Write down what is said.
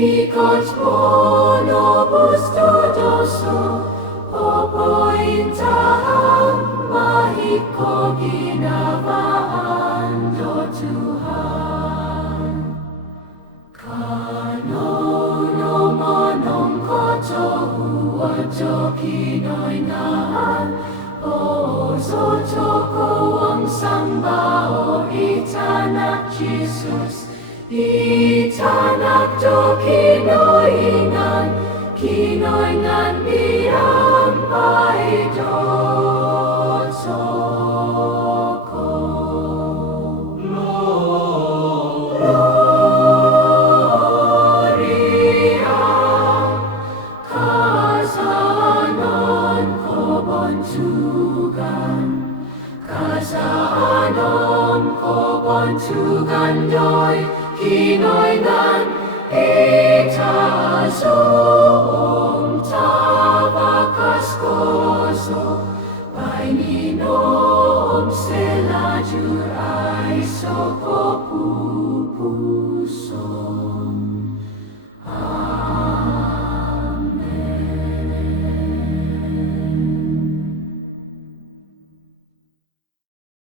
Ikot monobus dodoso, opo intahang mahiko ginawaan do Tuhan. Kanono manong koto huwato kinoingaan, o sotoko ang sambao itanak Jesus. Itanak do kinoingan biang pai do toko. Gloria, kasanon ko bontugan, kasanon ko bontugan doy. Kinoingan itaasong tabakas koso, Panginoong selajur ay soko.